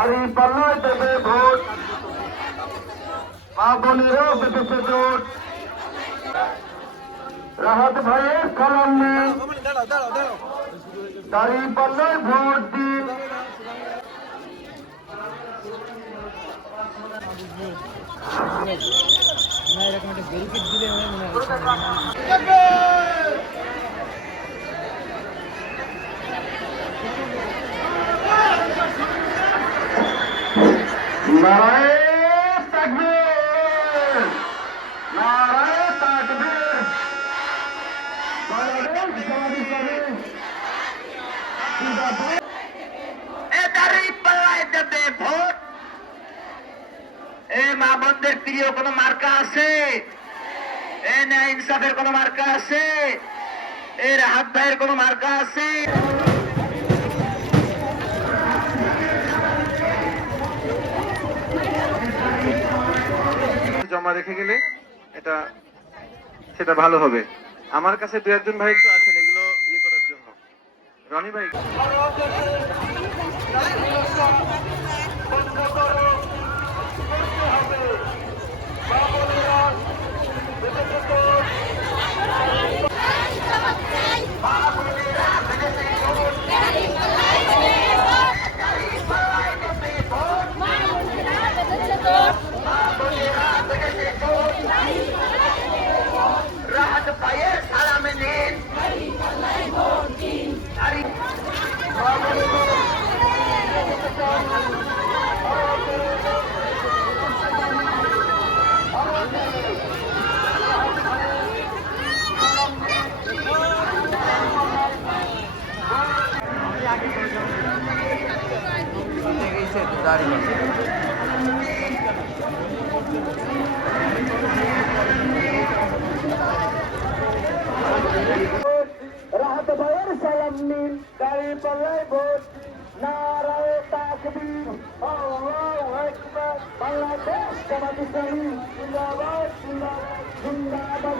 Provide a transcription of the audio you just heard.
দাড়ি পাল্লায় দেবে ভোট, মা বোনেরাও বেঁচেছে জোট। রাহাত ভাইয়ের সালাম নিন, দাড়ি পাল্লায় ভোট দিন। এরকম একটা ব্যারিকেড দিলে মনে হয় নারায়ে তাকবীর, নারায়ে তাকবীর। বাংলাদেশ জামাত ইসলামী জিন্দাবাদ। এ দাড়ি পাল্লায় দেবে ভোট, এ মা বোনদের প্রিয় কোন মার্কা আছে? এ ন্যায় ইনসাফের কোন মার্কা আছে? এ রাহাত ভাইয়ের কোন মার্কা আছে? জমা রেখে গেলে এটা সেটা ভালো হবে। আমার কাছে দু একজন ভাই একটু আছেন এগুলো ইয়ে করার জন্য। রনি ভাই রাহাত ভাইয়ের সালাম নিন, রাহাত ভাইয়ের সালাম নিন, দাড়ি পাল্লায় ভোট, নারায়ে তাকবীর, আল্লাহু আকবার। বাংলাদেশ জামাত ইসলামী জিন্দাবাদ, জিন্দাবাদ, জিন্দাবাদ।